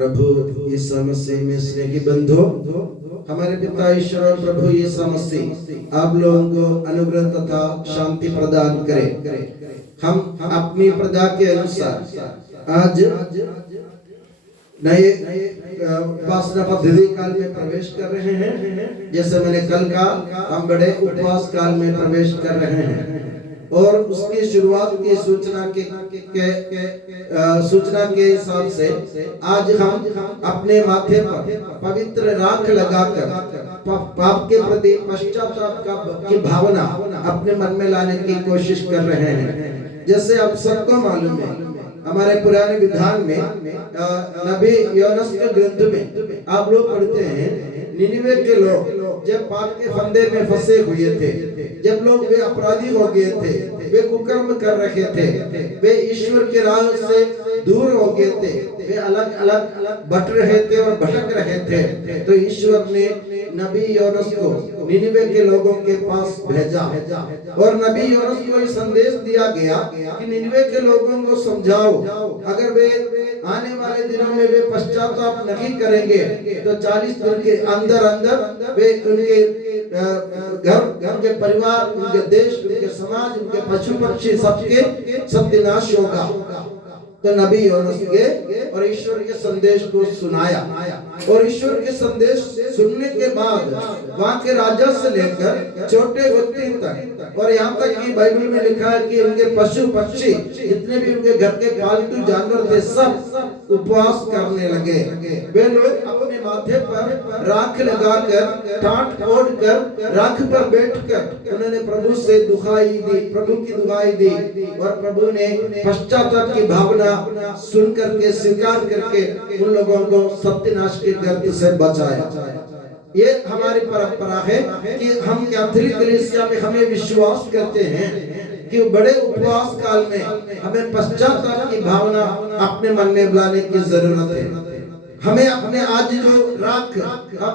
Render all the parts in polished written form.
प्रभु यीशु मसीह में स्नेह की बंधु, हमारे पिता ईश्वर और प्रभु यीशु मसीह आप लोगों को अनुग्रह तथा शांति प्रदान करे। हम अपनी प्रजा के अनुसार आज नए उपासना पद्धति काल में प्रवेश कर रहे हैं। जैसे मैंने कल कहा, हम बड़े उपवास काल में प्रवेश कर रहे हैं और उसकी शुरुआत की सूचना के हिसाब से आज हम अपने माथे पर पवित्र राख लगाकर पाप के प्रति पश्चाताप की भावना अपने मन में लाने की कोशिश कर रहे हैं। जैसे आप सबको मालूम है, हमारे पुराने विधान में नबी योनस के ग्रंथ में आप लोग पढ़ते हैं, निनिवे के लोग जब पाप के फंदे में फंसे हुए थे, जब लोग वे अपराधी हो गए थे, वे कुकर्म कर रहे थे, वे ईश्वर के राह से दूर हो गए थे, वे अलग अलग बट रहे थे और भटक रहे थे, तो ईश्वर ने नबी योनस को निनिवे के लोगों के पास भेजा और नबी योनस को ये संदेश दिया गया कि निनिवे के लोगों को समझाओ, अगर वे आने वाले दिनों में वे पश्चाताप नहीं करेंगे तो 40 दिन के अंदर अंदर वे उनके घर, उनके परिवार, उनके देश, उनके समाज, उनके पशु पक्षी सबके सत्यानाश होगा। तो नबी योनस के और ईश्वर के संदेश को सुनाया और ईश्वर के संदेश सुनने के बाद वहाँ के राजा से लेकर छोटे व्यक्ति तक, और यहाँ तक कि बाइबल में लिखा है कि उनके पशु पक्षी जितने भी उनके घर के पालतू जानवर थे सब उपवास करने लगे। वे लोग अपने माथे पर राख लगाकर, टाट ओढ़ कर, राख पर बैठकर उन्होंने प्रभु से दुहाई दी, प्रभु की दुहाई दी और प्रभु ने पश्चाताप की भावना सुन करके, स्वीकार करके उन लोगों को सत्यानाश के गर्द से बचाया। ये हमारी परंपरा है कि हम कैथोलिक कलीसिया में हमें विश्वास करते हैं कि बड़े उपवास काल में हमें पश्चाताप की भावना अपने मन में लाने की जरूरत है। हमें अपने आज जो राख हम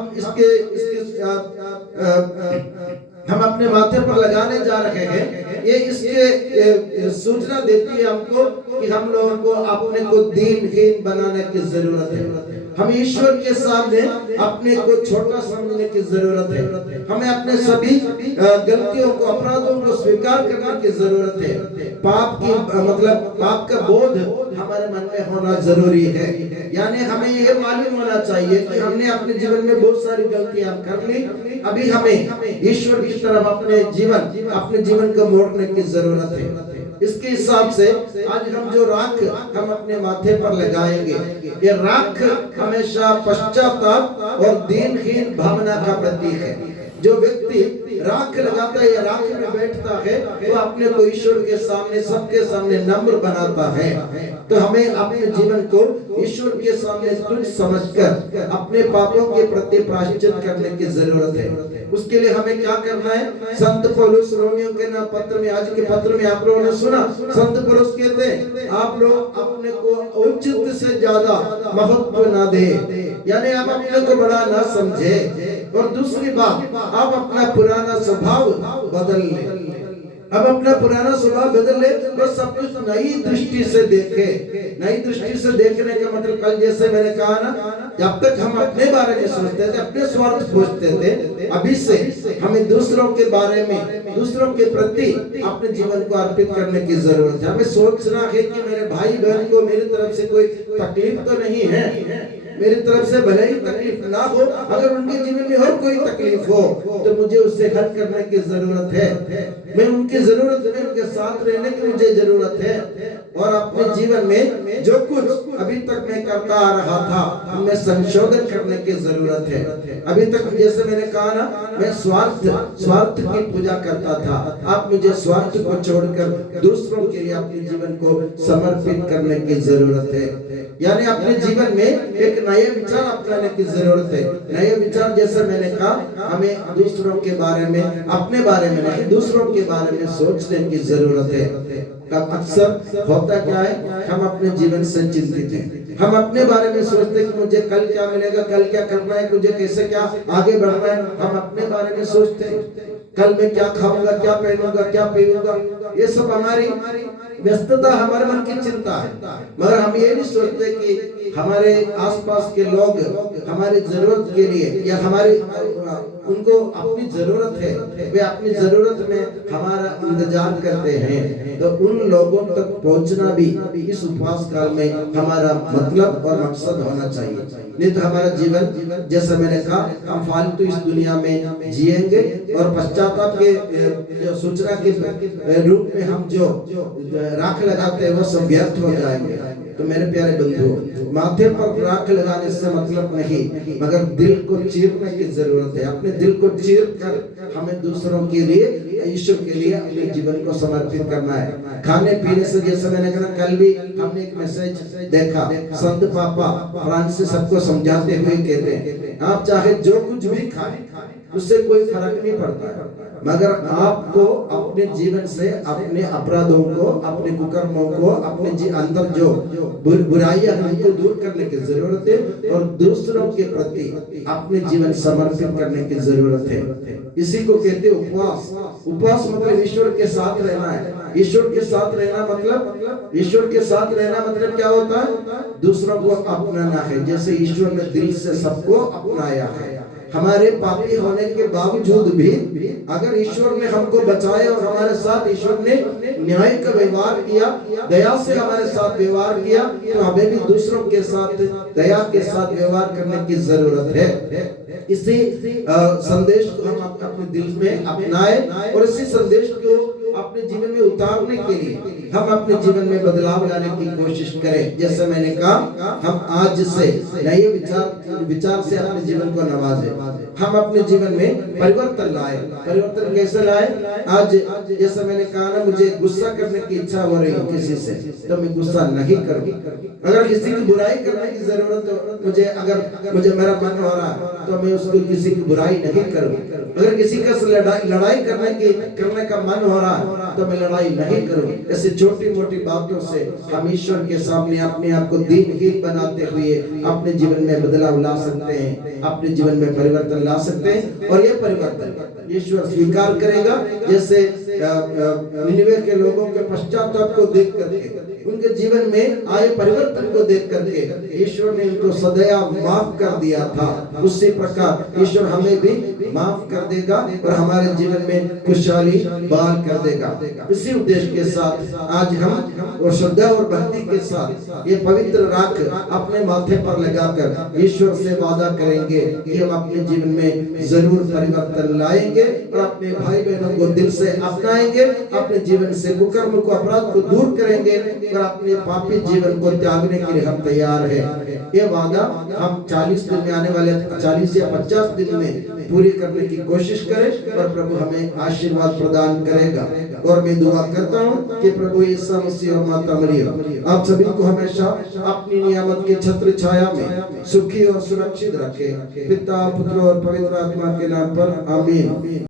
हम अपने माथे पर लगाने जा रहे हैं, ये इसके सूचना देती है हमको कि हम लोगों को अपने को दीनहीन बनाने की जरूरत है। हम ईश्वर के सामने अपने को छोटा समझने की जरूरत है। हमें अपने सभी गलतियों को, अपराधों को स्वीकार करने की जरूरत है। पाप की मतलब पाप का बोध हमारे मन में होना जरूरी है। यानी हमें यह मालूम होना चाहिए कि हमने अपने जीवन में बहुत सारी गलतियां कर ली, अभी हमें ईश्वर की तरफ अपने जीवन को मोड़ने की जरूरत है। इसके हिसाब से आज हम जो राख हम अपने माथे पर लगाएंगे, ये राख हमेशा पश्चाताप और दीनहीन भावना का प्रतीक है। जो व्यक्ति राख लगाता है या राख में बैठता है, वो अपने को ईश्वर के सामने, सबके सामने नम्र बनाता है। तो हमें अपने जीवन को ईश्वर के सामने तुच्छ समझकर अपने पापों के प्रति प्रायश्चित करने की जरूरत है। उसके लिए हमें क्या करना है? संत पौलुस रोमियो के नाम पत्र में, आज के पत्र में आप लोगों ने सुना, संत पौलुस कहते हैं आप लोग अपने को औचित्य से ज्यादा महत्व ना दे, यानी आप अपने को बड़ा ना समझे। और दूसरी बात, आप अपना पुराना स्वभाव बदल ले। अब अपना पुराना स्वभाव बदल ले तो सब कुछ नई दृष्टि से देखे। नई दृष्टि से देखने का मतलब, कल जैसे मैंने कहा ना, जब तक हम अपने बारे में सोचते थे, अपने स्वार्थ खोजते थे, अभी से हमें दूसरों के बारे में, दूसरों के प्रति अपने जीवन को अर्पित करने की जरूरत है। हमें सोचना है कि मेरे भाई बहन को मेरी तरफ से कोई तकलीफ तो नहीं है, मेरी तरफ से भले ही तकलीफ ना हो, अगर उनके जीवन में और कोई तकलीफ हो तो मुझे उससे हल करने की जरूरत है। मैं उनकी जरूरत में उनके साथ रहने की मुझे जरूरत है। और अपने जीवन में जो कुछ अभी तक मैं करता आ रहा था, उनमें संशोधन करने की जरूरत है। अभी तक जैसे मैंने कहा ना, मैं स्वार्थ की पूजा करता था। आप मुझे स्वार्थ को छोड़कर दूसरों के लिए अपने जीवन को समर्पित करने की जरूरत है। यानी अपने जीवन में एक नए विचार अपनाने की जरूरत है। नए विचार जैसे मैंने कहा, हमें दूसरों के बारे में, अपने बारे में नहीं, दूसरों के बारे में सोचने की जरूरत है। अक्सर होता क्या है, हम अपने जीवन से चिंतित हैं। हम अपने बारे में सोचते हैं कि मुझे कल क्या मिलेगा, कल क्या करना है, मुझे कैसे क्या आगे बढ़ना है। हम अपने बारे में सोचते हैं, कल मैं क्या खाऊंगा, क्या पहनूंगा, क्या पीऊंगा। ये सब हमारी व्यस्तता, हमारे मन की चिंता है। मगर हम ये नहीं सोचते कि हमारे आसपास के लोग हमारी जरूरत के लिए या हमारे उनको अपनी जरूरत है, वे अपनी जरूरत में हमारा इंतजार करते हैं। तो उन लोगों तक पहुंचना भी इस उपवास काल में हमारा मतलब और मकसद होना चाहिए। नहीं तो हमारा जीवन, जैसा मैंने कहा, हम फालतू इस दुनिया में जिएंगे और पश्चाताप के जो सूचना के रूप में हम जो राख लगाते हैं वो सब व्यर्थ हो जाएंगे। तो मेरे प्यारे बंधु, माथे पर राख लगाने से मतलब नहीं, मगर दिल को चीरने की जरूरत है। अपने दिल को चीर कर हमें दूसरों के लिए, ईश्वर के लिए अपने जीवन को समर्पित करना है। खाने पीने से, जैसे मैंने कहा, कल भी हमने एक मैसेज देखा, संत पापा फ्रांसिस सबको समझाते हुए कहते हैं, आप चाहे जो कुछ भी खाएं उससे कोई फर्क नहीं पड़ता है, मगर आपको अपने जीवन से अपने अपराधों को, अपने कुकर्मों को, अपने अंदर जो बुराइयां हैं उनको दूर करने की जरूरत है और दूसरों के प्रति अपने जीवन समर्पित करने की जरूरत है। इसी को कहते हैं उपवास। उपवास मतलब ईश्वर के साथ रहना है। ईश्वर के साथ रहना मतलब, ईश्वर के साथ रहना मतलब क्या होता है? दूसरों को अपनाना है, जैसे ईश्वर ने दिल से सबको अपनाया है। हमारे पापी होने के बावजूद भी अगर ईश्वर ने हमको बचाया और हमारे साथ ईश्वर ने न्याय का व्यवहार किया, दया से हमारे साथ व्यवहार किया, तो हमें भी दूसरों के साथ दया के साथ व्यवहार करने की जरूरत है। इसी संदेश को हम अपने दिल में अपनाएं और इसी संदेश को अपने जीवन में उतारने के लिए हम अपने जीवन में बदलाव लाने की कोशिश करें। जैसे मैंने कहा, हम आज से नए विचार से अपने जीवन को नवाजें। हम अपने जीवन में परिवर्तन लाए। परिवर्तन कैसे लाए? आज जैसे मैंने कहा ना, मुझे गुस्सा करने की इच्छा हो रही है किसी से, तो मैं गुस्सा नहीं करूँ। अगर किसी की बुराई करने की जरूरत हो मुझे, अगर मुझे मेरा मन हो रहा है तो मैं उसको किसी की बुराई नहीं करूँ। अगर किसी का लड़ाई करने का मन हो रहा है तो मैं लड़ाई नहीं करूं। ऐसे छोटी मोटी बातों से हम ईश्वर के सामने अपने आप को दीनहीन बनाते हुए अपने जीवन में बदलाव ला सकते हैं, अपने जीवन में परिवर्तन ला सकते हैं। और ये परिवर्तन ईश्वर स्वीकार करेगा। जैसे निनिवे के लोगों के पश्चाताप को देख करके, उनके जीवन में आए परिवर्तन को देख करके ईश्वर ने उनको सदैव माफ कर दिया था, उसी प्रकार ईश्वर हमें भी माफ कर देगा और हमारे जीवन में खुशहाली बहाल कर देगा। इसी उद्देश्य के साथ आज हम और श्रद्धा और भक्ति के साथ ये पवित्र राख अपने माथे पर लगाकर ईश्वर से वादा करेंगे कि हम अपने जीवन में जरूर परिवर्तन लाएंगे और अपने भाई बहनों को दिल से अपनाएंगे, अपने जीवन से कुकर्म को, अपराध को दूर करेंगे और अपने पापी जीवन को त्यागने के लिए हम तैयार हैं। ये वादा हम 40 दिन में, आने वाले 40 या 50 दिन में पूरी करने की कोशिश करें और प्रभु हमें आशीर्वाद प्रदान करेगा। और मैं दुआ करता हूँ कि प्रभु ईसा मसीह और माता मरियम आप सभी को हमेशा अपनी नियामत के छत्र छाया में सुखी और सुरक्षित रखे। पिता, पुत्र और पवित्र आत्मा के नाम पर आमीन।